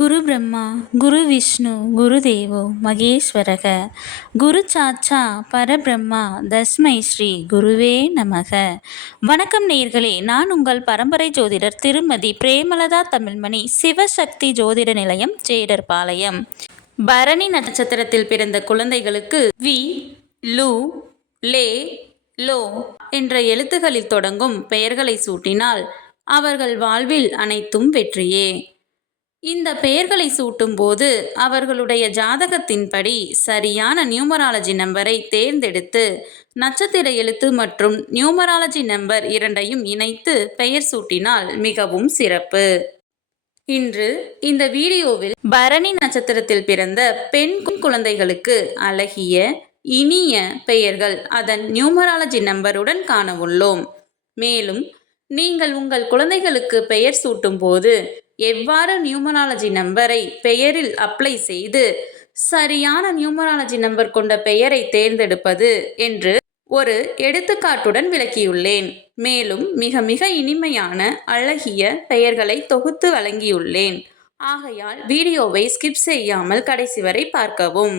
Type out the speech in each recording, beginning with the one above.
குரு பிரம்மா குரு விஷ்ணு குரு தேவோ மகேஸ்வரக. குரு சாச்சா பரபிரம்மா தஸ்மை ஸ்ரீ குருவே நமக. வணக்கம் நேர்களே நான் உங்கள் பரம்பரை ஜோதிடர் திருமதி பிரேமலதா தமிழ்மணி சிவசக்தி ஜோதிட நிலையம் சேடர்பாளையம் பரணி நட்சத்திரத்தில் பிறந்த குழந்தைகளுக்கு வி லு லே லோ என்ற எழுத்துகளில் தொடங்கும் பெயர்களை சூட்டினால் அவர்கள் வாழ்வில் அனைத்தும் வெற்றியே. இந்த பெயர்களை சூட்டும்போது அவர்களுடைய ஜாதகத்தின்படி சரியான நியூமராலஜி நம்பரை தேர்ந்தெடுத்து நட்சத்திர எழுத்து மற்றும் நியூமராலஜி நம்பர் இரண்டையும் இணைத்து பெயர் சூட்டினால் மிகவும் சிறப்பு. இன்று இந்த வீடியோவில் பரணி நட்சத்திரத்தில் பிறந்த பெண் குழந்தைகளுக்கு அழகிய இனிய பெயர்கள் அதன் நியூமராலஜி நம்பருடன் காண உள்ளோம். மேலும் நீங்கள் உங்கள் குழந்தைகளுக்கு பெயர் சூட்டும் போது எவ்வாறு நியூமராலஜி நம்பரை பெயரில் அப்ளை செய்து சரியான நியூமராலஜி நம்பர் கொண்ட பெயரை தேர்ந்தெடுப்பது என்று ஒரு எடுத்துக்காட்டுடன் விளக்கியுள்ளேன். மேலும் மிக மிக இனிமையான அழகிய பெயர்களை தொகுத்து வழங்கியுள்ளேன். ஆகையால் வீடியோவை ஸ்கிப் செய்யாமல் கடைசி வரை பார்க்கவும்.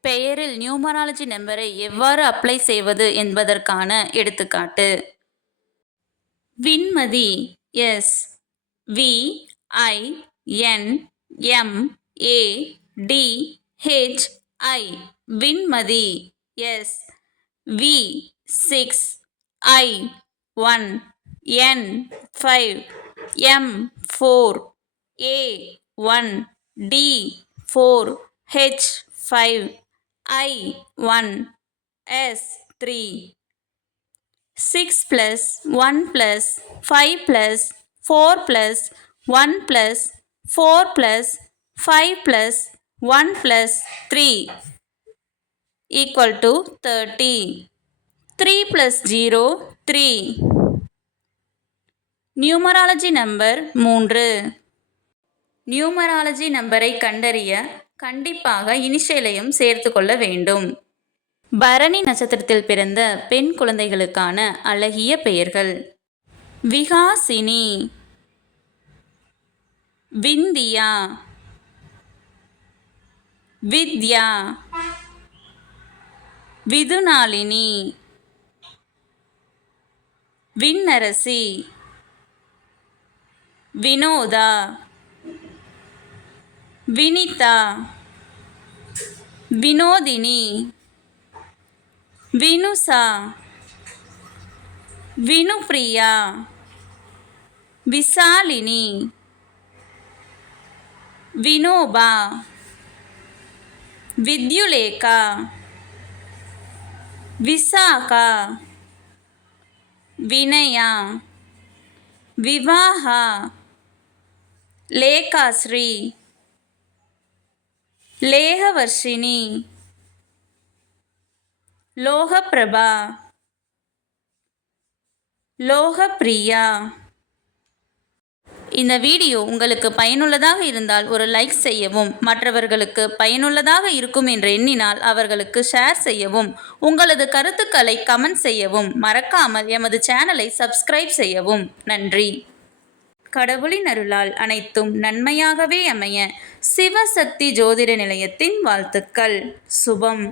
பெயரில் நியூமராலஜி நம்பரை எவ்வாறு அப்ளை செய்வது என்பதற்கான எடுத்துக்காட்டு. Vinmathi S. V I N M A D H I Vinmadi. Yes. V 6 I 1 N 5 M 4 A 1 D 4 H 5 I 1 S 3 6 plus 1 plus 5 plus four plus one plus four plus five plus one plus three equal to thirty three plus zero three numerology number மூன்று. Numerology நம்பரை கண்டறிய கண்டிப்பாக இனிஷியலையும் சேர்த்து கொள்ள வேண்டும். பரணி நட்சத்திரத்தில் பிறந்த பெண் குழந்தைகளுக்கான அழகிய பெயர்கள். விகாசினி. వింధ్య. విద్య. విధునాలిని విన్నరసి. వినోద. వినిత. వినోదిని. వినుస. వినుప్రియ. విశాలిని. వినోబా. విద్యులేఖ. విశాఖ. వినయ. వివాహ. లేఖాశ్రీ. లేహవర్షిణి. లోహప్రభ. లోహప్రియ. இந்த வீடியோ உங்களுக்கு பயனுள்ளதாக இருந்தால் ஒரு லைக் செய்யவும் மற்றவர்களுக்கு பயனுள்ளதாக இருக்கும் என்று எண்ணினால் அவர்களுக்கு ஷேர் செய்யவும் உங்களது கருத்துக்களை கமெண்ட் செய்யவும் மறக்காமல் எமது சேனலை சப்ஸ்கிரைப் செய்யவும். நன்றி. கடவுளின் அருளால் அனைத்தும் நன்மையாகவே அமைய சிவசக்தி ஜோதிட நிலையத்தின் வாழ்த்துக்கள். சுபம்.